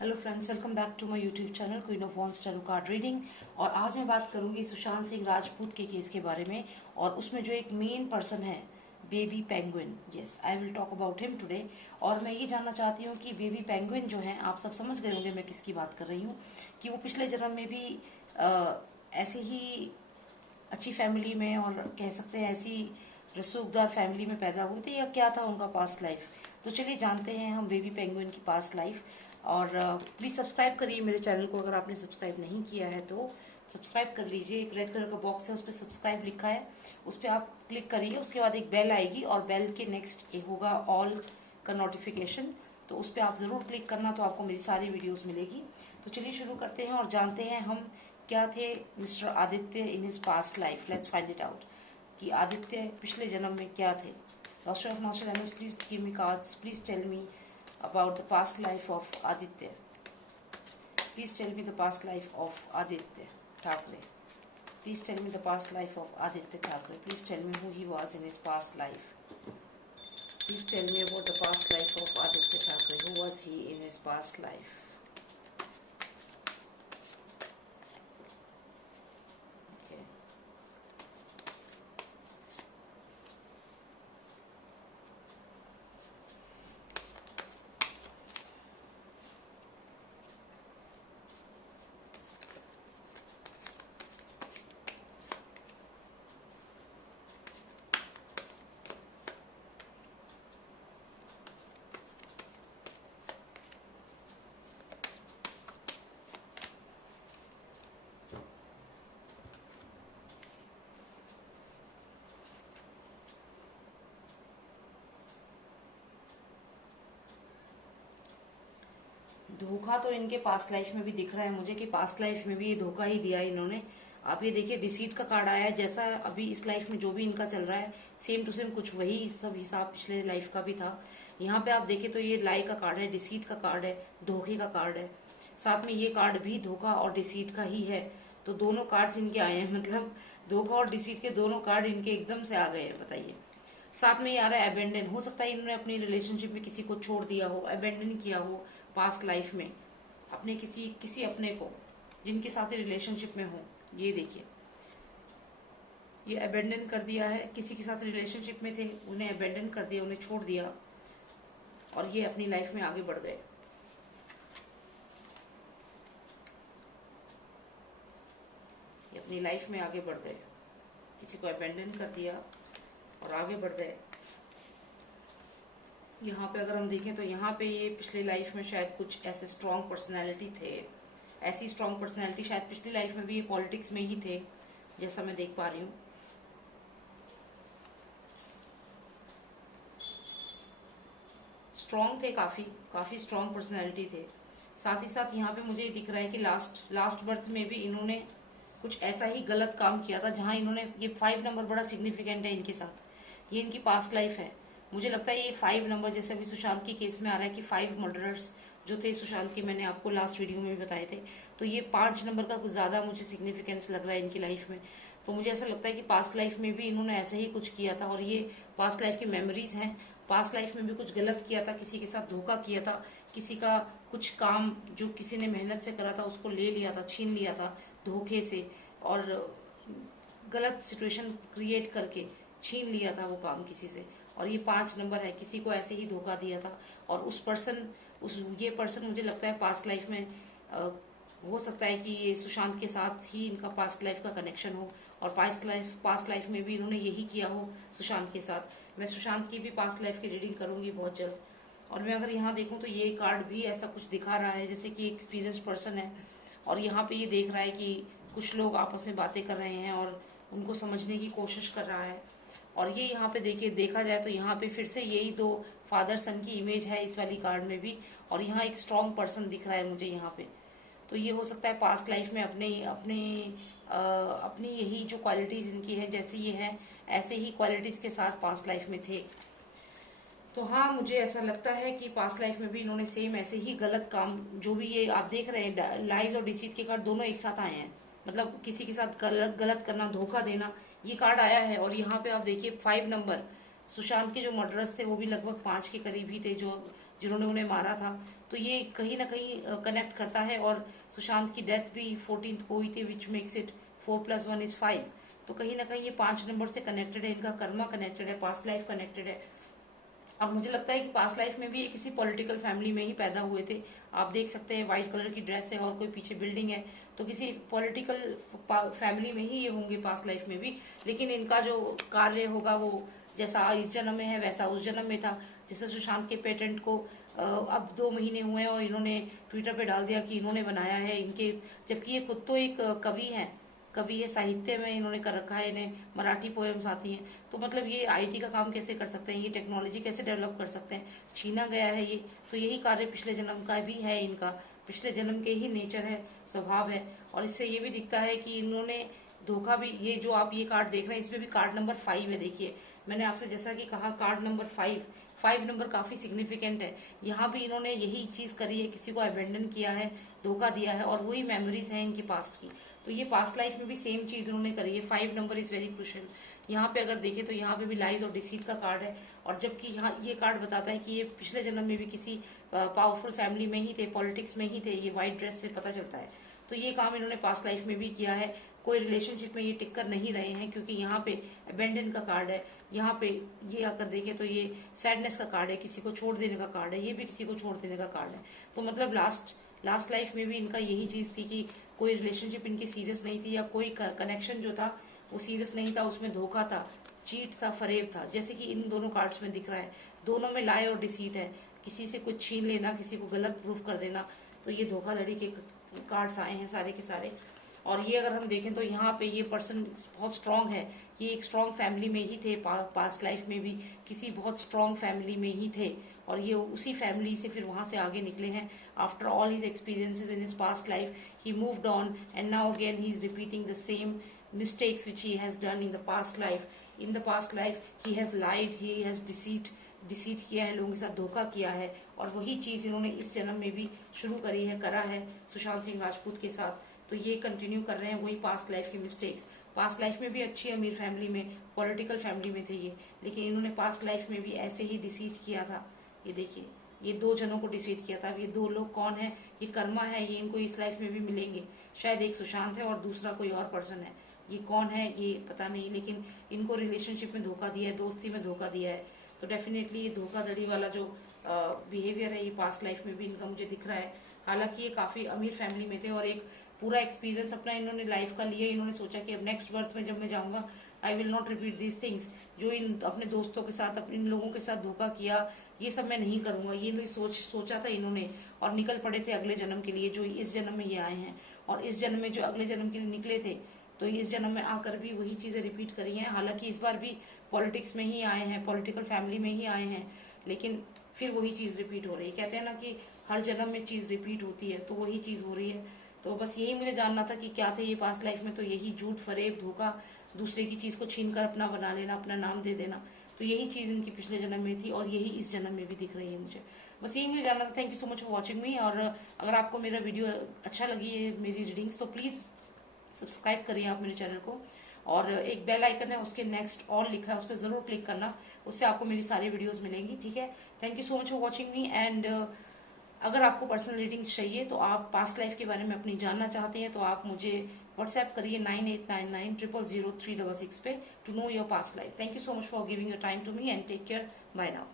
Hello friends, welcome back to my YouTube channel queen of wands tarot card reading. और आज मैं बात करूंगी सुशांत सिंह राजपूत के केस के बारे में, और उसमें जो एक मेन पर्सन है baby penguin. Yes, I will talk about him today. और मैं ये जानना चाहती हूँ कि बेबी पेंगुइन जो है, आप सब समझ गए होंगे मैं किसकी बात कर रही हूँ, कि वो पिछले जन्म में भी ऐसे ही अच्छी फैमिली में, और कह सकते हैं ऐसी रसूखदार फैमिली में पैदा हुए थे, या क्या था उनका पास्ट लाइफ। तो चलिए जानते हैं हम बेबी पेंगुइन की पास्ट लाइफ। और प्लीज़ सब्सक्राइब करिए मेरे चैनल को, अगर आपने सब्सक्राइब नहीं किया है तो सब्सक्राइब कर लीजिए। एक रेड कलर का बॉक्स है, उस पर सब्सक्राइब लिखा है, उस पर आप क्लिक करिए। उसके बाद एक बेल आएगी, और बेल के नेक्स्ट एक होगा ऑल का नोटिफिकेशन, तो उस पर आप ज़रूर क्लिक करना, तो आपको मेरी सारी वीडियोस मिलेगी। तो चलिए शुरू करते हैं और जानते हैं हम क्या थे mister Aditya in his past life. Let's find it out कि आदित्य पिछले जन्म में क्या थे। Master of Nostradamus, please give me cards. Please tell me about the past life of Aditya. Please tell me the past life of Aditya Thackeray. Please tell me the past life of Aditya Thackeray. Please tell me who he was in his past life. Please tell me about the past life of Aditya Thackeray. Who was he in his past life? Okay. धोखा तो इनके past life में भी दिख रहा है मुझे, कि पास्ट लाइफ में भी ये धोखा ही दिया इन्होंने। आप ये देखिए, डिसीट का कार्ड आया है, जैसा अभी इस लाइफ में जो भी इनका चल रहा है सेम टू सेम कुछ वही सब हिसाब पिछले लाइफ का भी था। यहाँ पे आप देखें तो ये लाई का कार्ड है, डिसीट का कार्ड है, धोखे का कार्ड है, साथ में ये कार्ड भी धोखा और डिसीट का ही है। तो दोनों कार्ड्स इनके आए हैं, मतलब धोखा और डिसीट के दोनों कार्ड इनके एकदम से आ गए हैं। बताइए, साथ में ये आ रहा है अबेंडन। हो सकता है इन्होंने अपनी रिलेशनशिप में किसी को छोड़ दिया हो, अबेंडन किया हो पास्ट लाइफ में, अपने किसी किसी अपने को जिनके साथ रिलेशनशिप में हो। ये देखिए, ये अबेंडन कर दिया है, किसी के साथ रिलेशनशिप में थे, उन्हें अबेंडन कर दिया, उन्हें छोड़ दिया, और ये अपनी लाइफ में आगे बढ़ गए। ये अपनी लाइफ में आगे बढ़ गए, किसी को अबेंडन कर दिया और आगे बढ़ गए। यहाँ पे अगर हम देखें तो यहाँ पे ये पिछली लाइफ में शायद कुछ ऐसे स्ट्रॉन्ग पर्सनैलिटी थे, ऐसी स्ट्रॉन्ग पर्सनैलिटी शायद पिछली लाइफ में भी ये पॉलिटिक्स में ही थे, जैसा मैं देख पा रही हूँ। स्ट्रॉन्ग थे, काफी काफी स्ट्रॉन्ग पर्सनैलिटी थे। साथ ही साथ यहाँ पे मुझे दिख रहा है कि लास्ट बर्थ में भी इन्होंने कुछ ऐसा ही गलत काम किया था, जहां इन्होंने, ये 5 नंबर बड़ा सिग्निफिकेंट है इनके साथ, ये इनकी पास्ट लाइफ है। मुझे लगता है ये 5 नंबर, जैसे अभी सुशांत के केस में आ रहा है कि 5 मर्डरर्स जो थे सुशांत के, मैंने आपको लास्ट वीडियो में भी बताए थे, तो ये 5 नंबर का कुछ ज्यादा मुझे सिग्निफिकेंस लग रहा है इनकी लाइफ में। तो मुझे ऐसा लगता है कि पास्ट लाइफ में भी इन्होंने ऐसा ही कुछ किया था, और ये पास्ट लाइफ की मेमोरीज हैं। पास्ट लाइफ में भी कुछ गलत किया था, किसी के साथ धोखा किया था, किसी का कुछ काम जो किसी ने मेहनत से करा था उसको ले लिया था, छीन लिया था धोखे से, और गलत सिचुएशन क्रिएट करके छीन लिया था वो काम किसी से। और ये 5 नंबर है, किसी को ऐसे ही धोखा दिया था, और ये पर्सन मुझे लगता है पास्ट लाइफ में हो सकता है कि ये सुशांत के साथ ही इनका पास्ट लाइफ का कनेक्शन हो, और पास्ट लाइफ में भी इन्होंने यही किया हो सुशांत के साथ। मैं सुशांत की भी पास्ट लाइफ की रीडिंग करूंगी बहुत जल्द। और मैं अगर यहाँ देखूं तो ये कार्ड भी ऐसा कुछ दिखा रहा है जैसे कि एक्सपीरियंस्ड पर्सन है, और यहाँ पे ये देख रहा है कि कुछ लोग आपस में बातें कर रहे हैं और उनको समझने की कोशिश कर रहा है। और ये यहाँ पे देखिए, देखा जाए तो यहाँ पे फिर से यही 2 फादर सन की इमेज है इस वाली कार्ड में भी, और यहाँ एक स्ट्रॉन्ग पर्सन दिख रहा है मुझे यहाँ पे। तो ये हो सकता है पास्ट लाइफ में अपनी यही जो क्वालिटीज इनकी है, जैसे ये है ऐसे ही क्वालिटीज के साथ पास्ट लाइफ में थे। तो हाँ, मुझे ऐसा लगता है कि पास्ट लाइफ में भी इन्होंने सेम ऐसे ही गलत काम, जो भी ये आप देख रहे हैं लाइज और डिसीट के कार्ड दोनों एक साथ आए हैं, मतलब किसी के साथ गलत करना, धोखा देना, ये कार्ड आया है। और यहाँ पे आप देखिए 5 नंबर, सुशांत के जो मर्डरर्स थे वो भी लगभग 5 के करीब ही थे, जो जिन्होंने उन्हें मारा था। तो ये कहीं ना कहीं कनेक्ट करता है। और सुशांत की डेथ भी 14th को हुई थी, विच मेक्स इट 4+1 = 5। तो कहीं ना कहीं ये 5 नंबर से कनेक्टेड है, इनका कर्मा कनेक्टेड है, पास्ट लाइफ कनेक्टेड है। अब मुझे लगता है कि पास्ट लाइफ में भी ये किसी पॉलिटिकल फैमिली में ही पैदा हुए थे। आप देख सकते हैं व्हाइट कलर की ड्रेस है और कोई पीछे बिल्डिंग है, तो किसी पॉलिटिकल फैमिली में ही ये होंगे पास्ट लाइफ में भी। लेकिन इनका जो कार्य होगा वो जैसा इस जन्म में है वैसा उस जन्म में था। जैसे सुशांत के पेटेंट को अब 2 महीने हुए हैं और इन्होंने ट्विटर पे डाल दिया कि इन्होंने बनाया है इनके, जबकि ये खुद तो एक कवि हैं, कवि है, साहित्य में इन्होंने कर रखा है, इन्हें मराठी पोएम्स आती हैं। तो मतलब ये आईटी का काम कैसे कर सकते हैं, ये टेक्नोलॉजी कैसे डेवलप कर सकते हैं, छीना गया है ये। तो यही कार्य पिछले जन्म का भी है, इनका पिछले जन्म के ही नेचर है, स्वभाव है। और इससे ये भी दिखता है कि इन्होंने धोखा भी, ये जो आप ये कार्ड देख रहे हैं इसमें भी कार्ड नंबर 5 है। देखिए मैंने आपसे जैसा कि कहा कार्ड नंबर 5 नंबर काफी सिग्निफिकेंट है। यहाँ भी इन्होंने यही चीज करी है, किसी को अबेंडन किया है, धोखा दिया है, और वही मेमोरीज हैं इनकी पास्ट की। तो ये पास्ट लाइफ में भी सेम चीज उन्होंने करी है। 5 नंबर इज वेरी क्रुशियल। यहाँ पे अगर देखें तो यहाँ पे भी लाइज और डिसीट का कार्ड है, और जबकि यहाँ ये कार्ड बताता है कि ये पिछले जन्म में भी किसी पावरफुल फैमिली में ही थे, पॉलिटिक्स में ही थे, ये व्हाइट ड्रेस से पता चलता है। तो ये काम इन्होंने पास्ट लाइफ में भी किया है। कोई रिलेशनशिप में ये टिक कर नहीं रहे हैं, क्योंकि यहाँ पे अबेंडन का कार्ड है। यहाँ पे ये अगर देखें तो ये सैडनेस का कार्ड है, किसी को छोड़ देने का कार्ड है, ये भी किसी को छोड़ देने का कार्ड है। तो मतलब लास्ट लाइफ में भी इनका यही चीज थी कि कोई रिलेशनशिप इनकी सीरियस नहीं थी, या कोई कनेक्शन जो था वो सीरियस नहीं था, उसमें धोखा था, चीट था, फरेब था। जैसे कि इन दोनों कार्ड्स में दिख रहा है, दोनों में लाई और डिसीट है, किसी से कुछ छीन लेना, किसी को गलत प्रूफ कर देना। तो ये धोखाधड़ी के कार्ड्स आए हैं सारे के सारे। और ये अगर हम देखें तो यहाँ पे ये पर्सन बहुत स्ट्रांग है, ये एक स्ट्रांग फैमिली में ही थे, पास्ट लाइफ में भी किसी बहुत स्ट्रांग फैमिली में ही थे, और ये उसी फैमिली से फिर वहां से आगे निकले हैं। After all his experiences in his past life he moved on, and now again he is repeating the same mistakes which he has done in the past life. In the past life he has lied, he has deceit किया है, लोगों के साथ धोखा किया है, और वही चीज इन्होंने इस जन्म में भी शुरू करा है सुशांत सिंह राजपूत के साथ। तो ये कंटिन्यू कर रहे हैं वही पास्ट लाइफ की मिस्टेक्स। पास्ट लाइफ में भी अच्छी अमीर फैमिली में, पॉलिटिकल फैमिली में थे ये, लेकिन इन्होंने पास्ट लाइफ में भी ऐसे ही डिसीट किया था। ये देखिए, ये 2 जनों को डिसीट किया था। ये 2 लोग कौन है, ये कर्मा है, ये इनको इस लाइफ में भी मिलेंगे। शायद एक सुशांत है और दूसरा कोई और पर्सन है, ये कौन है ये पता नहीं, लेकिन इनको रिलेशनशिप में धोखा दिया है, दोस्ती में धोखा दिया है। तो डेफिनेटली ये धोखाधड़ी वाला जो बिहेवियर है ये पास्ट लाइफ में भी इनका मुझे दिख रहा है। हालांकि ये काफी अमीर फैमिली में थे, और एक पूरा एक्सपीरियंस अपना इन्होंने लाइफ का लिया। इन्होंने सोचा कि अब नेक्स्ट बर्थ में जब मैं जाऊंगा I will not repeat these things, जो इन अपने दोस्तों के साथ, अपने इन लोगों के साथ धोखा किया, ये सब मैं नहीं करूंगा। ये सोचा था इन्होंने, और निकल पड़े थे अगले जन्म के लिए, जो इस जन्म में ये आए हैं। और इस जन्म में जो अगले जन्म के लिए निकले थे, तो इस जन्म में आकर भी वही चीजें रिपीट करी हैं। हालांकि इस बार भी पॉलिटिक्स में ही आए हैं, पॉलिटिकल फैमिली में ही आए हैं, लेकिन फिर वही चीज रिपीट हो रही है। कहते हैं ना कि हर जन्म में चीज रिपीट होती है, तो वही चीज हो रही है। तो बस यही मुझे जानना था कि क्या थे ये पास्ट लाइफ में। तो यही झूठ, फरेब, धोखा, दूसरे की चीज को छीन कर अपना बना लेना, अपना नाम दे देना, तो यही चीज इनकी पिछले जन्म में थी, और यही इस जन्म में भी दिख रही है मुझे। बस यही मुझे जानना था। Thank you so much for watching मी। और अगर आपको मेरा वीडियो अच्छा लगी है, मेरी रीडिंग्स, तो प्लीज सब्सक्राइब करिए आप मेरे चैनल को। और एक बेल आइकन है, उसके नेक्स्ट ऑल लिखा है, उस पर जरूर क्लिक करना, उससे आपको मेरी सारी वीडियोस मिलेंगी। ठीक है, thank you so much for watching me. And अगर आपको पर्सनल रीडिंग्स चाहिए, तो आप पास्ट लाइफ के बारे में अपनी जानना चाहते हैं, तो आप मुझे व्हाट्सएप करिए 9899000366 पे to know your past life. Thank you so much for giving your time to me, and take care. Bye now.